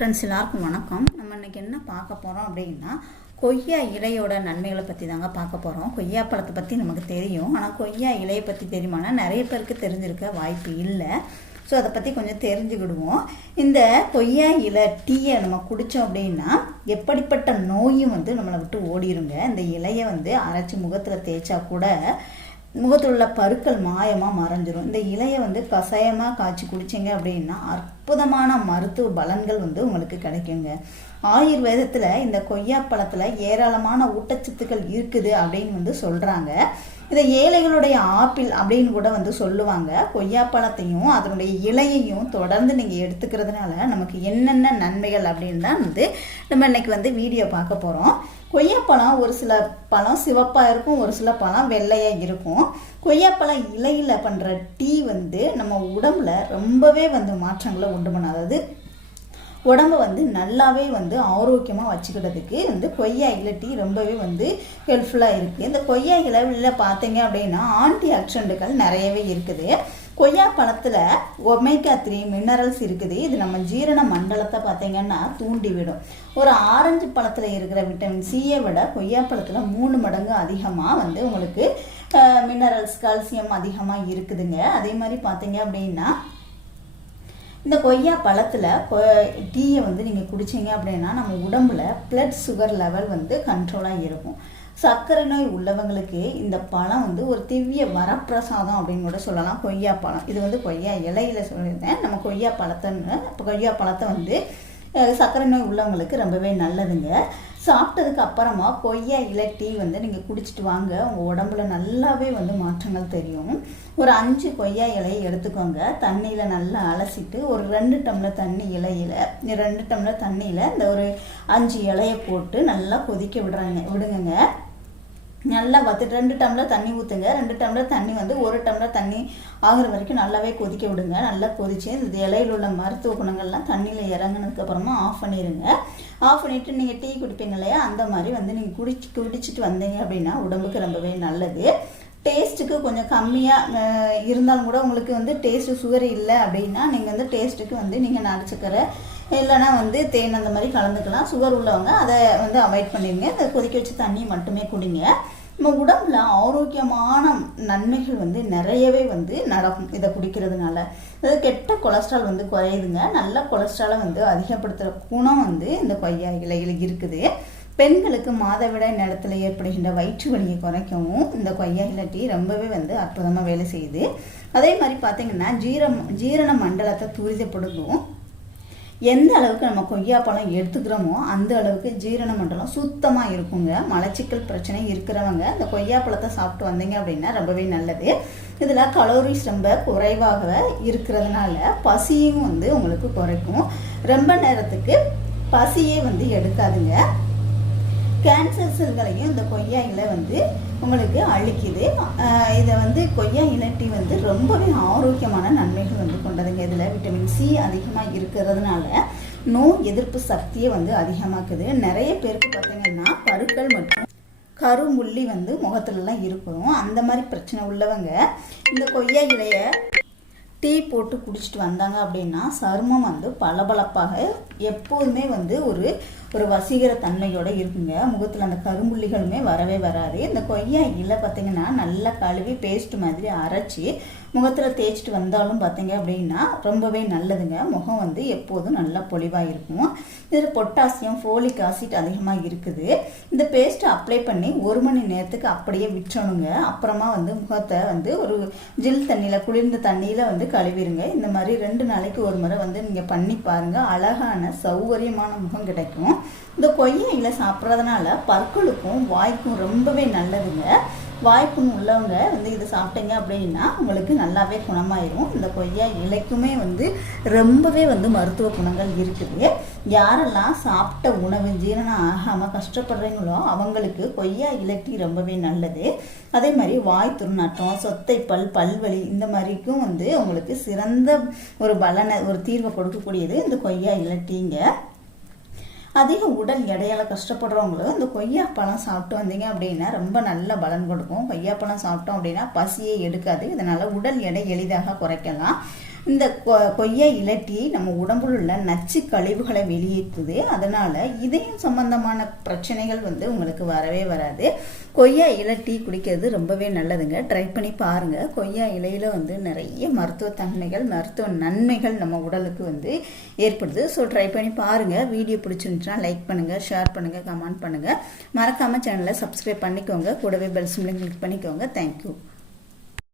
Friends எல்லாருக்கும் வணக்கம். நம்ம இன்னைக்கு என்ன பார்க்க போகிறோம் அப்படின்னா கொய்யா இலையோட நன்மைகளை பற்றி தாங்க பார்க்க போகிறோம் கொய்யா பழத்தை பற்றி நமக்கு தெரியும். ஆனால் கொய்யா இலையை பற்றி தெரியுமானா நிறைய பேருக்கு தெரிஞ்சிருக்க வாய்ப்பு இல்லை. ஸோ அதை பற்றி கொஞ்சம் தெரிஞ்சுக்கிடுவோம். இந்த கொய்யா இலை டீயை நம்ம குடித்தோம் அப்படின்னா எப்படிப்பட்ட நோயும் வந்து நம்மளை விட்டு ஓடிருங்க. இந்த இலையை வந்து அரைச்சி முகத்தில் தேய்ச்சா கூட முகத்தில் உள்ள பருக்கள் மாயமாக மறைஞ்சிரும். இந்த இலையை வந்து கஷாயமாக காய்ச்சி குடிச்சிங்க அப்படின்னா அற்புதமான மருத்துவ பலன்கள் வந்து உங்களுக்கு கிடைக்குங்க. ஆயுர்வேதத்தில் இந்த கொய்யா பழத்தில் ஏராளமான ஊட்டச்சத்துக்கள் இருக்குது அப்படின்னு வந்து சொல்கிறாங்க இதை ஏழைகளுடைய ஆப்பிள் அப்படின்னு கூட வந்து சொல்லுவாங்க. கொய்யா பழத்தையும் அதனுடைய இலையையும் தொடர்ந்து நீங்கள் எடுத்துக்கிறதுனால நமக்கு என்னென்ன நன்மைகள் அப்படின்னு தான் வந்து நம்ம இன்னைக்கு வந்து வீடியோ பார்க்க போகிறோம் கொய்யாப்பழம் ஒரு சில பழம் சிவப்பாக இருக்கும் ஒரு சில பழம் வெள்ளையாக இருக்கும். கொய்யாப்பழம் இலையில் பண்ணுற டீ வந்து நம்ம உடம்புல ரொம்பவே வந்து மாற்றங்களை உண்டு பண்ண அதாவது உடம்ப வந்து நல்லாவே வந்து ஆரோக்கியமாக வச்சுக்கிறதுக்கு வந்து கொய்யா இலை டீ ரொம்பவே வந்து ஹெல்ப்ஃபுல்லாக இருக்குது இந்த கொய்யா இலையில் பார்த்தீங்க அப்படின்னா ஆன்டி ஆக்சிடென்ட்டுகள் நிறையவே இருக்குது. கொய்யா பழத்தில் ஒமேகா த்ரீ மினரல்ஸ் இருக்குது. இது நம்ம ஜீரண மண்டலத்தை பார்த்தீங்கன்னா தூண்டி விடும் ஒரு ஆரஞ்சு பழத்தில் இருக்கிற விட்டமின் சியை விட கொய்யா பழத்தில் மூணு மடங்கு அதிகமாக வந்து உங்களுக்கு மினரல்ஸ் கால்சியம் அதிகமாக இருக்குதுங்க. அதே மாதிரி பார்த்தீங்க அப்படின்னா இந்த கொய்யா பழத்தில் டீயை வந்து நீங்கள் குடிச்சிங்க அப்படின்னா நம்ம உடம்புல பிளட் சுகர் லெவல் வந்து கண்ட்ரோலாக இருக்கும். சர்க்கரை நோய் உள்ளவங்களுக்கு இந்த பழம் வந்து ஒரு திவ்ய வரப்பிரசாதம் அப்படின்னு கூட சொல்லலாம். கொய்யா பழம். இது வந்து கொய்யா இலையில சொல்லியிருந்தேன். நம்ம கொய்யா பழத்தைன்னு இப்போ கொய்யா பழத்தை வந்து சர்க்கரை நோய் உள்ளவங்களுக்கு ரொம்பவே நல்லதுங்க. சாப்பிட்டதுக்கு அப்புறமா கொய்யா இலை டீ வந்து நீங்கள் குடிச்சிட்டு வாங்க. உங்கள் உடம்புல நல்லாவே வந்து மாற்றங்கள் தெரியும். ஒரு அஞ்சு கொய்யா இலையை எடுத்துக்கோங்க. தண்ணியில் நல்லா அலசிட்டு ஒரு ரெண்டு டம்ளர் தண்ணி இலையில் ரெண்டு டம்ளர் தண்ணியில் இந்த ஒரு அஞ்சு இலையை போட்டு நல்லா கொதிக்க விடுறாங்க விடுங்கங்க. நல்லா வத்து ரெண்டு டம்ளர் தண்ணி ஊற்றுங்க ரெண்டு டம்ளர் தண்ணி வந்து ஒரு டம்ளர் தண்ணி ஆகுற வரைக்கும் நல்லாவே கொதிக்க விடுங்க. நல்லா கொதிச்சு இந்த இலையில் உள்ள மருத்துவ குணங்கள்லாம் தண்ணியில் இறங்கினதுக்கப்புறமா ஆஃப் பண்ணிடுங்க ஆஃப் பண்ணிவிட்டு நீங்கள் டீ குடிப்பீங்க இல்லையா? அந்த மாதிரி வந்து நீங்கள் குடிச்சு குடிச்சிட்டு வந்தீங்க அப்படின்னா உடம்புக்கு ரொம்பவே நல்லது. டேஸ்ட்டுக்கு கொஞ்சம் கம்மியாக இருந்தாலும் கூட உங்களுக்கு வந்து டேஸ்ட்டு சுகர் இல்லை அப்படின்னா நீங்கள் வந்து டேஸ்ட்டுக்கு வந்து நீங்கள் நாட்டு இல்லைனா இல்லைன்னா வந்து தேன் அந்த மாதிரி கலந்துக்கலாம். சுகர் உள்ளவங்க அதை வந்து அவாய்ட் பண்ணிடுங்க. அதை கொதிக்க வச்சு தண்ணி மட்டுமே குடிங்க. நம்ம உடம்புல ஆரோக்கியமான நன்மைகள் வந்து நிறையவே வந்து நடக்கும் இதை குடிக்கிறதுனால. அதாவது கெட்ட கொலஸ்ட்ரால் வந்து குறையுதுங்க. நல்ல கொலஸ்ட்ராலை வந்து அதிகப்படுத்துகிற குணம் வந்து இந்த கொய்யா இலையில் இருக்குது. பெண்களுக்கு மாதவிடாய் நேரத்தில் ஏற்படுகின்ற வயிற்று வலியை குறைக்கவும் இந்த கொய்யா இலை டீ ரொம்பவே வந்து அற்புதமாக வேலை செய்யுது. அதே மாதிரி பார்த்தீங்கன்னா ஜீரம் ஜீரண மண்டலத்தை துரிதப்படுத்தும் எந்த அளவுக்கு நம்ம கொய்யாப்பழம் எடுத்துக்கிறோமோ அந்த அளவுக்கு ஜீரண மண்டலம் சுத்தமாக இருக்குங்க. மலச்சிக்கல் பிரச்சனை இருக்கிறவங்க இந்த கொய்யாப்பழத்தை சாப்பிட்டு வந்தீங்க அப்படின்னா ரொம்பவே நல்லது. இதில் கலோரிஸ் ரொம்ப குறைவாக இருக்கிறதுனால பசியும் வந்து உங்களுக்கு குறைக்கும். ரொம்ப நேரத்துக்கு பசியே வந்து எடுக்காதுங்க. கேன்சர் செல்களையும் இந்த கொய்யா இலை வந்து உங்களுக்கு அழிக்குது. இதை வந்து கொய்யா இலட்டி வந்து ரொம்பவே ஆரோக்கியமான நன்மைகள் வந்து கொண்டதுங்க. இதில் விட்டமின் சி அதிகமாக இருக்கிறதுனால நோய் எதிர்ப்பு சக்தியை வந்து அதிகமாக்குது. நிறைய பேருக்கு பார்த்தீங்கன்னா பருக்கள் மற்றும் கருமுள்ளி வந்து முகத்துலலாம் இருக்கும். அந்த மாதிரி பிரச்சனை உள்ளவங்க இந்த கொய்யா இலையை டீ போட்டு குடிச்சிட்டு வந்தாங்க அப்படின்னா சருமம் வந்து பளபளப்பாக எப்போதுமே வந்து ஒரு ஒரு வசீகர தன்மையோடு இருக்குங்க. முகத்தில் அந்த கரும்புள்ளிகளுமே வரவே வராது. இந்த கொய்யா இலை பார்த்தீங்கன்னா நல்லா கழுவி பேஸ்ட் மாதிரி அரைச்சி முகத்தில் தேய்ச்சிட்டு வந்தாலும் பார்த்தீங்க அப்படின்னா ரொம்பவே நல்லதுங்க. முகம் வந்து எப்போதும் நல்லா பொலிவாக இருக்கும். இதில் பொட்டாசியம் ஃபோலிக் ஆசிட் அதிகமாக இருக்குது. இந்த பேஸ்ட்டை அப்ளை பண்ணி ஒரு மணி நேரத்துக்கு அப்படியே விற்றணுங்க அப்புறமா வந்து முகத்தை வந்து ஒரு ஜில் தண்ணியில் குளிர்ந்த தண்ணியில் வந்து கழுவிடுங்க. இந்த மாதிரி ரெண்டு நாளைக்கு ஒரு முறை வந்து நீங்கள் பண்ணி பாருங்கள் அழகான சௌகரியமான முகம் கிடைக்கும். இந்த கொய்யா இலை சாப்பிட்றதுனால பற்களுக்கும் வாய்க்கும் ரொம்பவே நல்லதுங்க. வாய்ப்புண் உள்ளவங்க வந்து இதை சாப்பிட்டீங்க அப்படின்னா உங்களுக்கு நல்லாவே குணமாயிரும். இந்த கொய்யா இலைக்குமே வந்து ரொம்பவே வந்து மருத்துவ குணங்கள் இருக்குது. யாரெல்லாம் சாப்பிட்ட உணவு ஜீரணம் ஆகாமல் கஷ்டப்படுறீங்களோ அவங்களுக்கு கொய்யா இலட்டி ரொம்பவே நல்லது. அதே மாதிரி வாய் துர்நாற்றம் சொத்தைப்பல் பல் பல்வலி இந்த மாதிரிக்கும் வந்து உங்களுக்கு சிறந்த ஒரு பலனை ஒரு தீர்வை கொடுக்கக்கூடியது இந்த கொய்யா இலட்டிங்க. அதிக உடல் எடையால் கஷ்டப்படுறவங்களும் இந்த கொய்யாப்பழம் சாப்பிட்டு வந்தீங்க அப்படின்னா ரொம்ப நல்ல பலன் கொடுக்கும். கொய்யாப்பழம் சாப்பிட்டோம் அப்படின்னா பசியே எடுக்காது. இதனால் உடல் எடை எளிதாக குறைக்கலாம். இந்த கொ- கொய்யா இலட்டி நம்ம உடம்புல உள்ள நச்சு கழிவுகளை வெளியேற்றுது. அதனால இதயம் சம்பந்தமான பிரச்சனைகள் வந்து உங்களுக்கு வரவே வராது. கொய்யா இலை டீ குடிக்கிறது ரொம்பவே நல்லதுங்க. ட்ரை பண்ணி பாருங்க. கொய்யா இலையில வந்து நிறைய மருத்துவ தன்மைகள் மருத்துவ நன்மைகள் நம்ம உடலுக்கு வந்து ஏற்படுது. ஸோ ட்ரை பண்ணி பாருங்க. வீடியோ பிடிச்சிருந்துச்சுன்னா லைக் பண்ணுங்க ஷேர் பண்ணுங்க கமெண்ட் பண்ணுங்க. மறக்காம சேனலை சப்ஸ்கிரைப் பண்ணிக்கோங்க. கூடவே பெல் சிம்லிங் கிளிக் பண்ணிக்கோங்க. Thank you